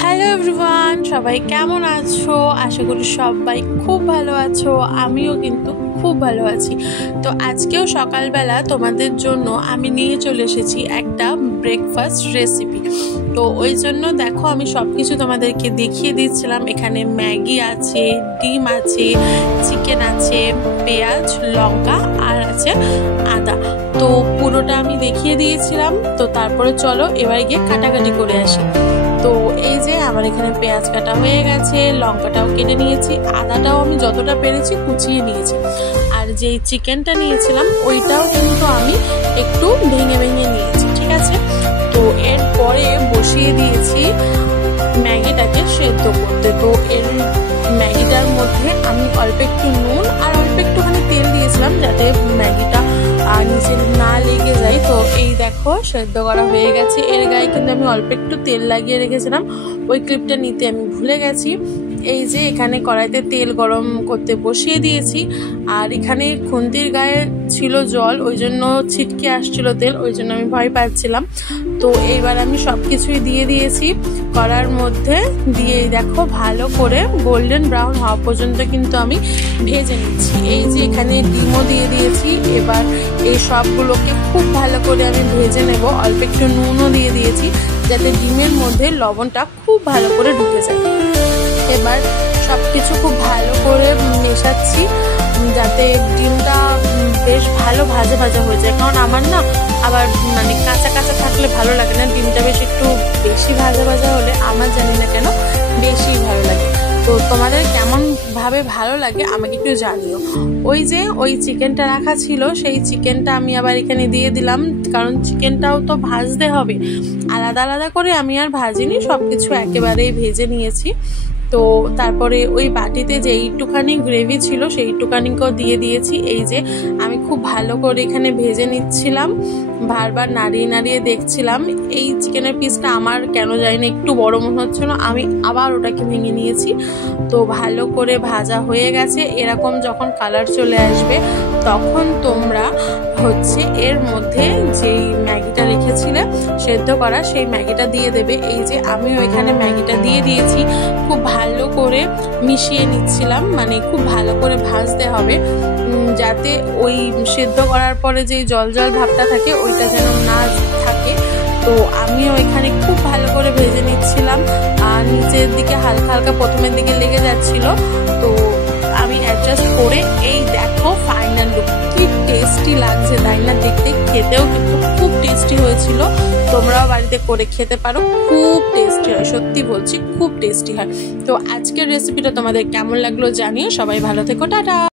Hello everyone, সবাই কেমন আছো? আশা করি সবাই খুব ভালো আছো। আমিও কিন্তু খুব ভালো আছি। তো আজকেও সকালবেলা তোমাদের জন্য আমি নিয়ে চলে এসেছি একটা ব্রেকফাস্ট রেসিপি। তো ওই জন্য দেখো আমি সব কিছু তোমাদেরকে দেখিয়ে দিচ্ছিলাম। এখানে ম্যাগি আছে, ডিম আছে, চিকেন আছে, পেঁয়াজ, লঙ্কা আর আছে আদা। তো পুরোটা আমি দেখিয়ে দিয়েছিলাম। তো তারপরে চলো এবার গিয়ে কাটাকাটি করে আসি। তো এই যে আমার এখানে পেঁয়াজ কাটা হয়ে গেছে, লঙ্কাটাও কেটে নিয়েছি, আদাটাও আমি যতটা পেরেছি কুচিয়ে নিয়েছি, আর যেই চিকেনটা নিয়েছিলাম ওইটাও কিন্তু আমি একটু ভেঙে ভেঙে নিয়েছি, ঠিক আছে। তো এরপরে বসিয়ে দিয়েছি ম্যাগিটাকে সেদ্ধ করতে। তো এর ম্যাগিটার মধ্যে আমি অল্প একটু নুন আর অল্প একটুখানি তেল দিয়েছিলাম যাতে ম্যাগিটা নিচে না লেগে যায়। তো এই দেখো সেদ্ধ করা হয়ে গেছে। এর গায়ে কিন্তু আমি অল্প একটু তেল লাগিয়ে রেখেছিলাম, ওই ক্লিপটা নিতে আমি ভুলে গেছি। এই যে এখানে কড়াইতে তেল গরম করতে বসিয়ে দিয়েছি, আর এখানে খুন্তির গায়ে ছিল জল, ওই জন্য ছিটকে আসছিল তেল, ওই জন্য আমি ভয় পাচ্ছিলাম। তো এইবার আমি সব কিছুই দিয়ে দিয়েছি কড়ার মধ্যে, দিয়ে দেখো ভালো করে গোল্ডেন ব্রাউন হওয়া পর্যন্ত কিন্তু আমি ভেজে নিচ্ছি। এই যে এখানে ডিমও দিয়ে দিয়েছি। এবার এই সবগুলোকে খুব ভালো করে আমি ভেজে নেব। অল্প একটু নুনও দিয়ে দিয়েছি যাতে ডিমের মধ্যে লবণটা খুব ভালো করে ঢুকে যায়। এবার সব কিছু খুব ভালো করে মেশাচ্ছি যাতে ডিমটা বেশ ভালো ভাজা ভাজা হয়ে যায়, কারণ আমার না আবার মানে কাঁচা কাঁচা থাকলে ভালো লাগে না, ডিমটা বেশ একটু বেশি ভাজা ভাজা হলে আমার জানি না কেন বেশি ভালো লাগে। তো তোমাদের কেমন ভাবে ভালো লাগে আমাকে একটু জানিও। ওই যে ওই চিকেনটা রাখা ছিল, সেই চিকেনটা আমি আবার এখানে দিয়ে দিলাম, কারণ চিকেনটাও তো ভাজতে হবে। আলাদা আলাদা করে আমি আর ভাজিনি, সব কিছু একেবারেই ভেজে নিয়েছি। তো তারপরে ওই বাটিতে যে একটুখানি গ্রেভি ছিল সেই একটুখানিকেও দিয়ে দিয়েছি। এই যে আমি খুব ভালো করে এখানে ভেজে নিচ্ছিলাম, বারবার নাড়িয়ে নাড়িয়ে দেখছিলাম। এই চিকেনের পিসটা আমার কেন জানি না একটু বড় মনে হচ্ছিল, আমি আবার ওটাকে ভেঙে নিয়েছি। তো ভালো করে ভাজা হয়ে গেছে। এরকম যখন কালার চলে আসবে তখন তোমরা হচ্ছে এর মধ্যে যেই ম্যাগিটা রেখেছিলে সেদ্ধ করা সেই ম্যাগিটা দিয়ে দেবে। এই যে আমি ওইখানে ম্যাগিটা দিয়ে দিয়েছি, খুব ভালো করে মিশিয়ে নিচ্ছিলাম, মানে খুব ভালো করে ভাজতে হবে যাতে ওই সেদ্ধ করার পরে যেই জল জল ভাবটা থাকে ওইটা যেন না থাকে। তো আমিও এখানে খুব ভালো করে ভেজে নিচ্ছিলাম, আর নিচের দিকে হালকা হালকা প্রথমের দিকে লেগে যাচ্ছিল, তো আমি অ্যাডজাস্ট করে এই দেখো ফাইনাল লুক। কি টেস্টি লাগছে তাই না দেখতে, খেতেও কিন্তু খুব টেস্টি হয়েছিল। তোমরাও বাড়িতে করে খেতে পারো, খুব টেস্টি হয়, সত্যি বলছি খুব টেস্টি হয়। তো আজকের রেসিপিটা তোমাদের কেমন লাগলো জানিও। সবাই ভালো থেকো, টাটা।